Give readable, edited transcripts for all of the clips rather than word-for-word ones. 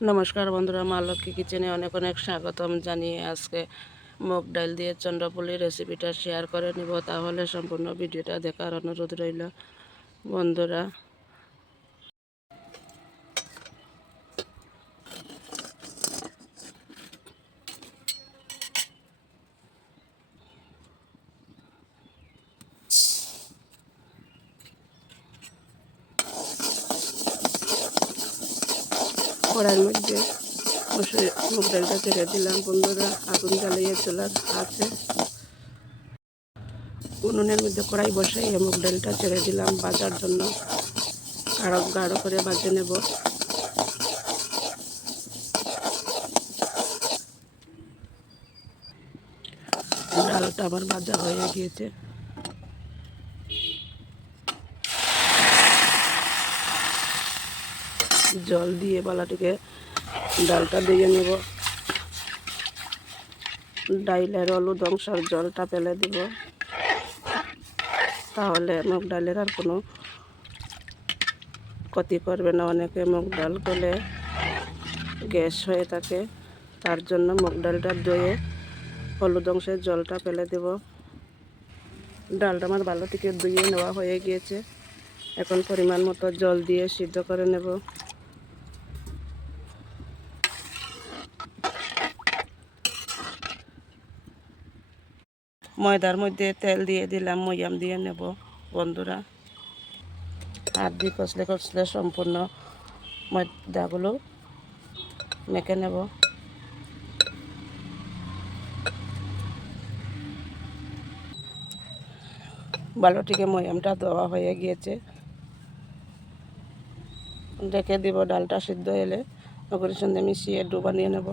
নমস্কার বন্ধুরা, মা লক্ষ্মী কিচেনে অনেক অনেক স্বাগতম জানিয়ে আজকে মুগ ডাল দিয়ে চন্দ্রপুলি রেসিপিটা শেয়ার করে নিব। তাহলে সম্পূর্ণ ভিডিওটা দেখার অনুরোধ রইল বন্ধুরা। কড়াইয়ের মধ্যে মুগ ডালটা ছেড়ে দিলাম বন্ধুরা। আগুন জ্বালিয়ে চুলার আছে উনুনের মধ্যে কড়াই বসাইয়ে মুগ ডালটা ছেড়ে দিলাম ভাজার জন্য। গাঢ় গাঢ় করে ভাজে নেব। ডালটা আমার ভাজা হয়ে গিয়েছে। জল দিয়ে বালাটিকে ডালটা দিয়ে নেব। ডাইলের হলুদ অংশের জলটা ফেলে দিব। তাহলে মুগ ডালের আর কোনো ক্ষতি করবে না। অনেকে মুগ ডাল খেলে গ্যাস হয়ে থাকে, তার জন্য মুগ ডালটা ধুয়ে হলুদ অংশের জলটা ফেলে দেব। ডালটা আমার ভালো থেকে ধুয়ে নেওয়া হয়ে গিয়েছে। এখন পরিমাণ মতো জল দিয়ে সিদ্ধ করে নেব। ময়দার মধ্যে তেল দিয়ে দিলাম, ময়াম দিয়ে নেব বন্ধুরা। হাত দিয়ে কষলে কষলে সম্পূর্ণ ময়দাগুলো মেখে নেব। বালতিকে ময়ামটা দেওয়া হয়ে গিয়েছে। রেখে দিব। ডালটা সিদ্ধ এলে ওগুলোর সঙ্গে মিশিয়ে ডো বানিয়ে নেব।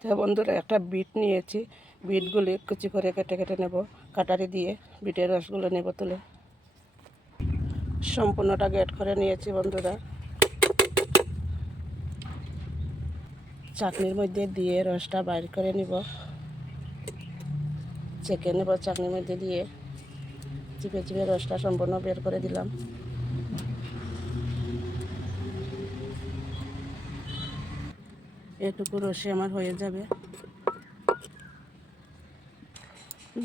তো বন্ধুরা, একটা বিট নিয়েছি। বিটগুলি কুচি করে কেটে কেটে নেব কাটারি দিয়ে। বিটের রসগুলো নেব তুলে। সম্পূর্ণটা গ্রেট করে নিয়েছি বন্ধুরা। চাটনির মধ্যে দিয়ে রসটা বাইর করে নিব। চেকে নেব চাটনির মধ্যে দিয়ে। চিপে চিপে রসটা সম্পূর্ণ বের করে দিলাম। এটুকু রসে আমার হয়ে যাবে।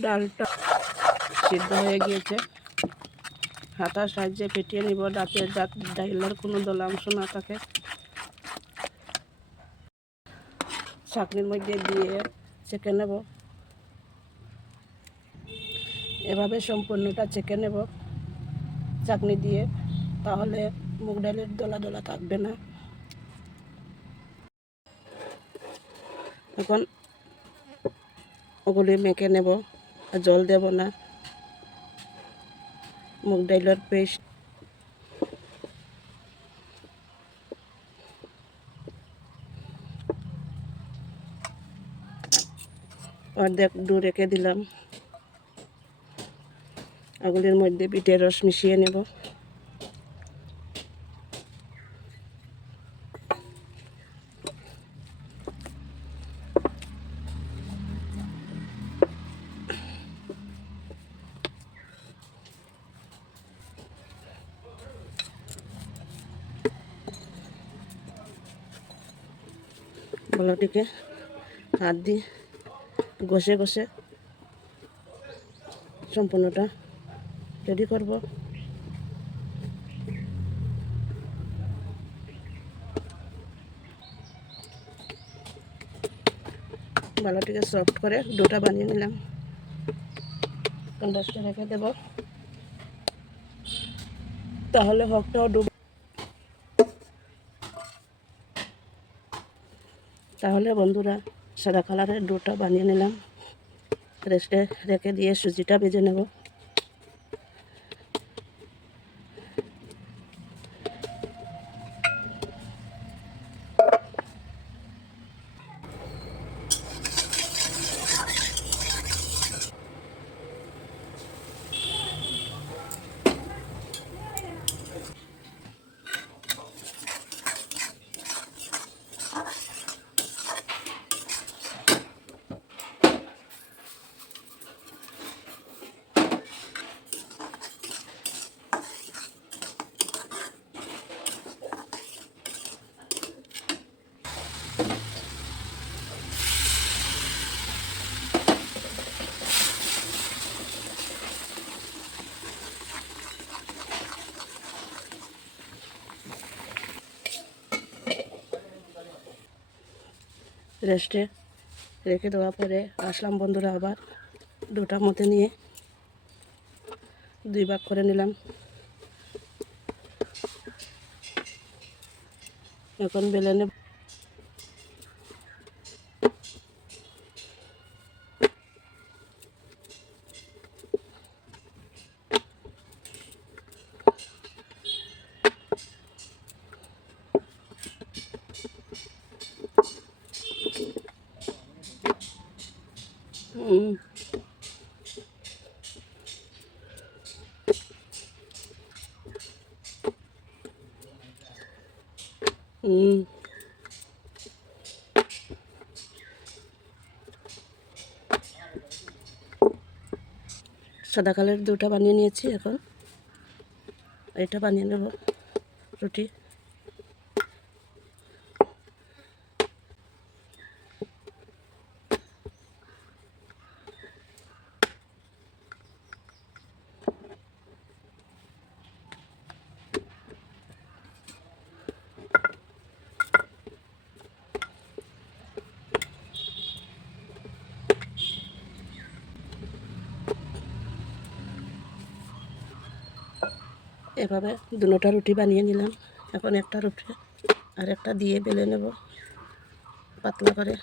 ডালটা সিদ্ধ হয়ে গিয়েছে। হাতার সাহায্যে ফেটিয়ে নিব, যাতে ডালের কোনো দলাংশ না থাকে। চাটনির মধ্যে দিয়ে চেকে নেব। এভাবে সম্পূর্ণটা চেকে নেব চাটনি দিয়ে। তাহলে মুগ ডালের দলা দলা থাকবে না। এখন ওগুলি মেখে নেব, আর জল দেব না। মুগ ডালের পেস্ট অর্ধেক ডো রেখে দিলাম। ওগুলির মধ্যে বিটের রস মিশিয়ে নেব। বালতিকে হাত দিয়ে ঘষে ঘষে সম্পূর্ণটা রেডি করব। বালতিকে সফট করে ডোটা বানিয়ে নিলাম। কন্ডাসটা রেখে দেব। তাহলে হকটাও তাহলে বন্ধুরা, সাদা কালারের ডোটা বানিয়ে নিলাম। রেস্টে রেখে দিয়ে সুজিটা ভেজে নেব। রেস্টে রেখে দেওয়ার পরে আসলাম বন্ধুরা, আবার দুটার মধ্যে নিয়ে 2 ভাগ করে নিলাম। এখন বেলে নেব। হুম হুম সাদা কালার 2টা বানিয়ে নিয়েছি। এখন এটা বানিয়ে নেব রুটি। এভাবে 2টা রুটি বানিয়ে নিলাম। এখন একটা রুটি আর একটা দিয়ে বেলে নেব পাতলা করে।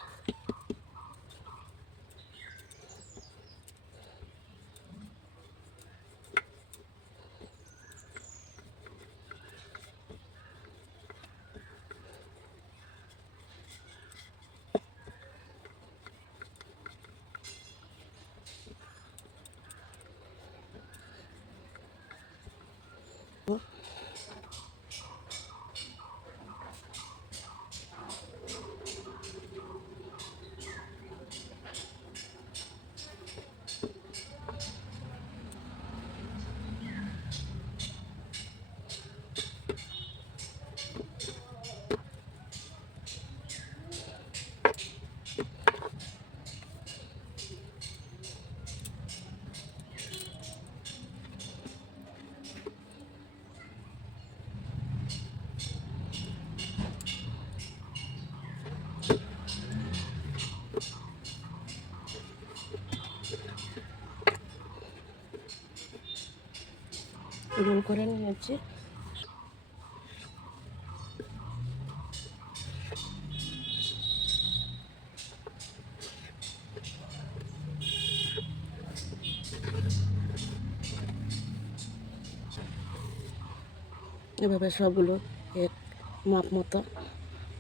গোল করে নিয়েছি। এভাবে সবগুলো এক মাপ মতো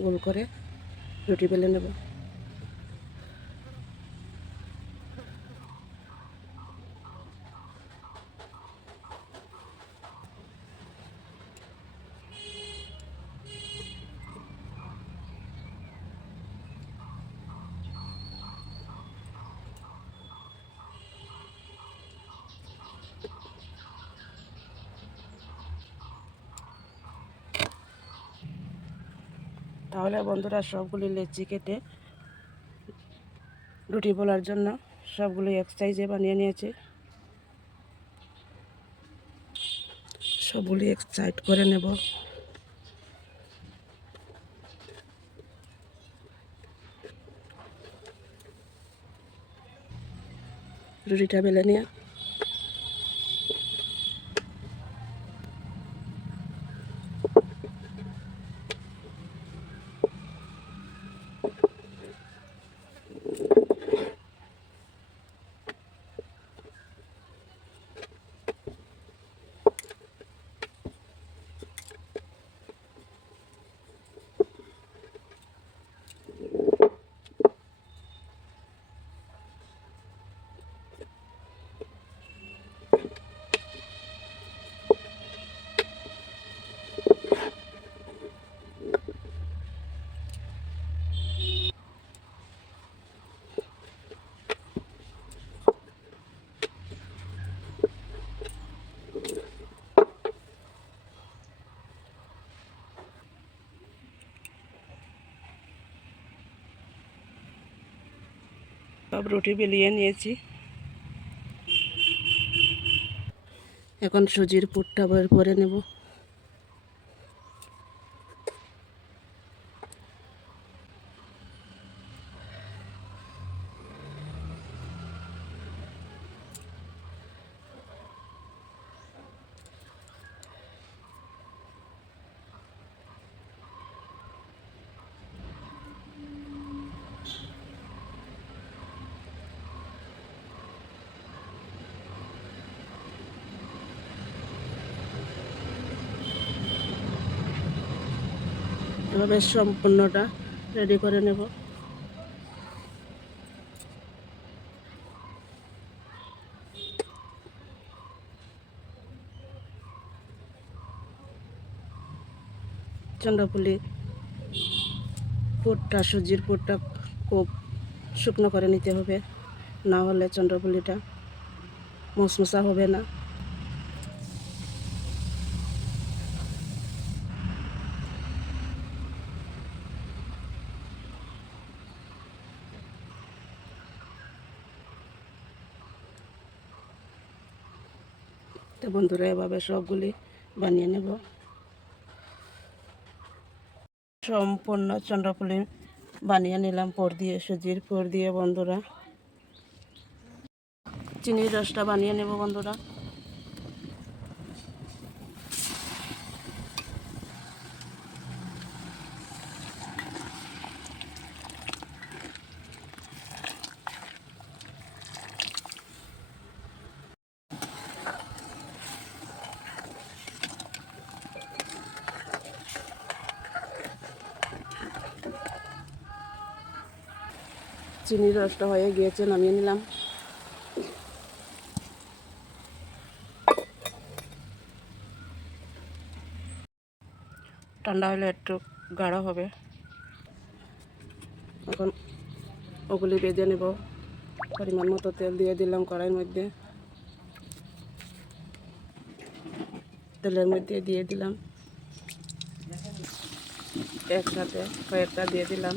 গোল করে রুটি বেলে নেব। তাহলে বন্ধুরা, সবগুলি লেচি কেটে রুটি বেলার জন্য সবগুলো এক সাইজে বানিয়ে নিয়েছি। সবগুলি এক সাইড করে নেব। রুটিটা বেলে নিয়ে সব রুটি বেলিয়ে নিয়েছি। এখন সুজির পুরটা বের করে নেব। এভাবে সম্পূর্ণটা রেডি করে নেব। চন্দ্রপুলি পুরটা, সুজির পুরটা খুব শুকনো করে নিতে হবে, না হলে চন্দ্রপুলিটা মশমশা হবে না। তো বন্ধুরা এভাবে সবগুলি বানিয়ে নেব। সম্পূর্ণ চন্দ্রপুলি বানিয়ে নিলাম পুর দিয়ে, সুজির পুর দিয়ে। বন্ধুরা চিনির রসটা বানিয়ে নেব বন্ধুরা। চিনির রসটা হয়ে গিয়েছে, নামিয়ে নিলাম। ঠান্ডা হলে একটু গাঢ় হবে। এখন ওগুলি ভেজে নেব। পরিমাণ মতো তেল দিয়ে দিলাম কড়াইয়ের মধ্যে। তেলের মধ্যে দিয়ে দিলাম একসাথে কয়েকটা দিয়ে দিলাম।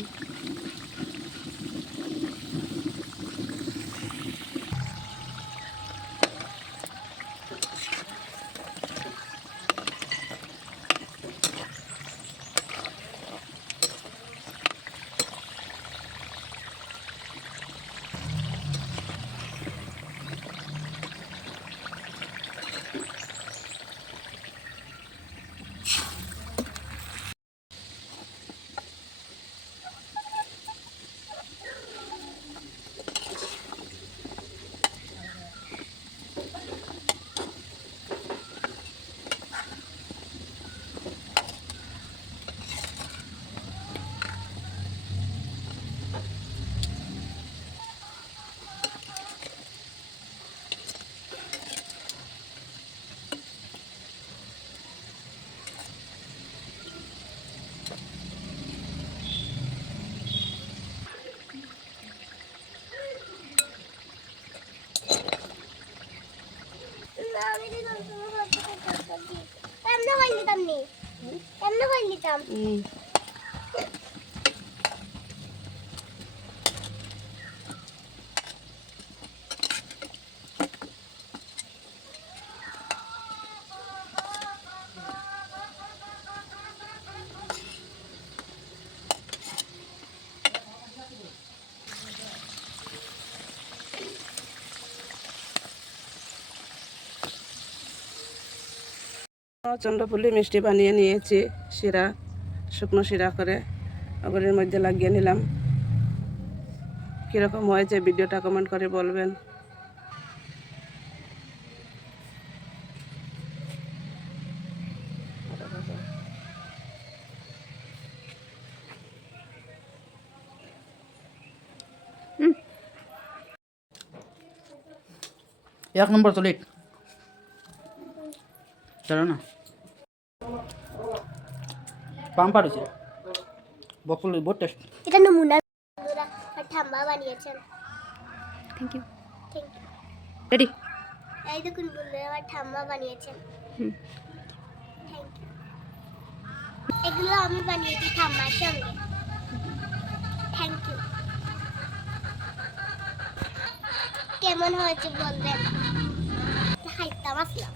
চন্দ্রপুলি মিষ্টি বানিয়ে নিয়েছি, শিরা, শুকনো শিরা করে ওগুলির মধ্যে লাগিয়ে নিলাম। কীরকম হয়েছে ভিডিওটা কমেন্ট করে বলবেন। এক নম্বর তো লিট চলো না পাম্পার হয়েছে বকুল বহুত টেস্ট। এটা নমুনা ঠাম্মা বানিয়েছেন। Thank you. Thank you. Ready. এই দেখুন বন্ধুরা, আমার ঠাম্মা বানিয়েছেন। Thank you. এগুলো আমি বানিয়েছি ঠাম্মার সঙ্গে। Thank you. কেমন হয়েছে বলবেন। খাইতাম আসলাম।